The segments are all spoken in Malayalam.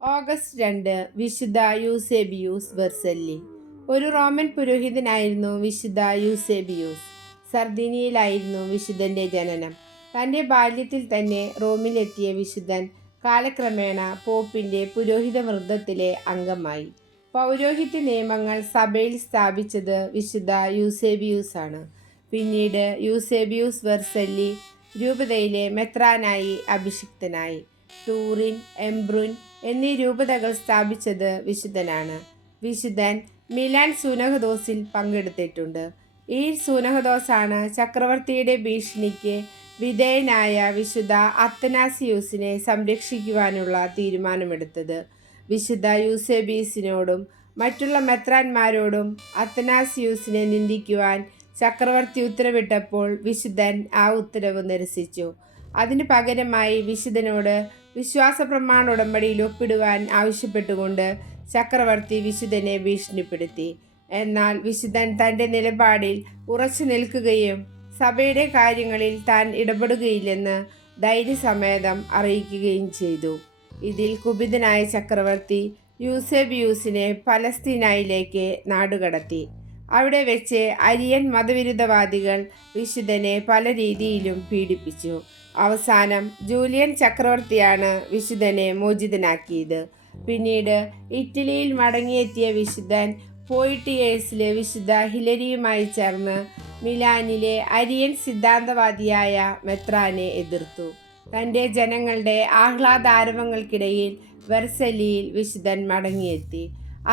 ഓഗസ്റ്റ് 2 വിശുദ്ധ യൂസേബിയൂസ് വെർസെല്ലി. ഒരു റോമൻ പുരോഹിതനായിരുന്നു വിശുദ്ധ യൂസേബിയൂസ്. സർദീനിയയിലായിരുന്നു വിശുദ്ധന്റെ ജനനം. തന്റെ ബാല്യത്തിൽ തന്നെ റോമിലെത്തിയ വിശുദ്ധൻ കാലക്രമേണ പോപ്പിന്റെ പുരോഹിത വൃന്ദത്തിലെ അംഗമായി. പൗരോഹിത്യ നിയമങ്ങൾ സഭയിൽ സ്ഥാപിച്ചത് വിശുദ്ധ യൂസേബിയൂസ് ആണ്. പിന്നീട് യൂസേബിയൂസ് വെർസെല്ലി രൂപതയിലെ മെത്രാനായി അഭിഷിക്തനായി. ടൂറിൻ, എംബ്രുൻ എന്നീ രൂപതകൾ സ്ഥാപിച്ചത് വിശുദ്ധനാണ്. വിശുദ്ധൻ മിലാൻ സൂനഹദോസിൽ പങ്കെടുത്തിട്ടുണ്ട്. ഈ സൂനഹദോസാണ് ചക്രവർത്തിയുടെ ഭീഷണിക്ക് വിധേയനായ വിശുദ്ധ അത്തനാസിയൂസിനെ സംരക്ഷിക്കുവാനുള്ള തീരുമാനമെടുത്തത്. വിശുദ്ധ യൂസേബിയൂസിനോടും മറ്റുള്ള മെത്രാന്മാരോടും അത്തനാസിയൂസിനെ നിന്ദിക്കുവാൻ ചക്രവർത്തി ഉത്തരവിട്ടപ്പോൾ വിശുദ്ധൻ ആ ഉത്തരവ് നിരസിച്ചു. അതിനു പകരമായി വിശുദ്ധനോട് വിശ്വാസ പ്രമാണ ഉടമ്പടിയിൽ ഒപ്പിടുവാൻ ആവശ്യപ്പെട്ടുകൊണ്ട് ചക്രവർത്തി വിശുദ്ധനെ ഭീഷണിപ്പെടുത്തി. എന്നാൽ വിശുദ്ധൻ തൻ്റെ നിലപാടിൽ ഉറച്ചു നിൽക്കുകയും സഭയുടെ കാര്യങ്ങളിൽ താൻ ഇടപെടുകയില്ലെന്ന് ധൈര്യസമേതം അറിയിക്കുകയും ചെയ്തു. ഇതിൽ കുപിതനായ ചക്രവർത്തി യൂസേബിയൂസിനെ പലസ്തീനയിലേക്ക് നാടുകടത്തി. അവിടെ വെച്ച് അരിയൻ മതവിരുദ്ധവാദികൾ വിശുദ്ധനെ പല രീതിയിലും പീഡിപ്പിച്ചു. അവസാനം ജൂലിയൻ ചക്രവർത്തിയാണ് വിശുദ്ധനെ മോചിതനാക്കിയത്. പിന്നീട് ഇറ്റലിയിൽ മടങ്ങിയെത്തിയ വിശുദ്ധൻ പോയിട്ടിയേഴ്സിലെ വിശുദ്ധ ഹിലരിയുമായി ചേർന്ന് മിലാനിലെ അരിയൻ സിദ്ധാന്തവാദിയായ മെത്രാനെ എതിർത്തു. തൻ്റെ ജനങ്ങളുടെ ആഹ്ലാദാരവങ്ങൾക്കിടയിൽ വെർസെല്ലിയിൽ വിശുദ്ധൻ മടങ്ങിയെത്തി.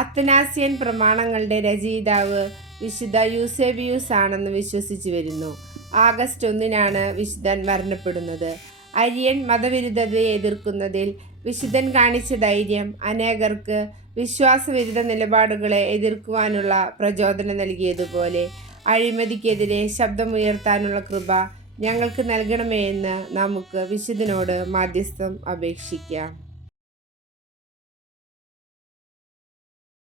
അത്തനാസിയൻ പ്രമാണങ്ങളുടെ രചയിതാവ് വിശുദ്ധ യൂസേബിയൂസ് ആണെന്ന് വിശ്വസിച്ചു വരുന്നു. ആഗസ്റ്റ് 1 വിശുദ്ധൻ മരണപ്പെടുന്നത്. അരിയൻ മതവിരുദ്ധതയെ എതിർക്കുന്നതിൽ വിശുദ്ധൻ കാണിച്ച ധൈര്യം അനേകർക്ക് വിശ്വാസവിരുദ്ധ നിലപാടുകളെ എതിർക്കുവാനുള്ള പ്രചോദനം നൽകിയതുപോലെ അഴിമതിക്കെതിരെ ശബ്ദമുയർത്താനുള്ള കൃപ ഞങ്ങൾക്ക് നൽകണമേ എന്ന് നമുക്ക് വിശുദ്ധനോട് മാധ്യസ്ഥം അപേക്ഷിക്കാം.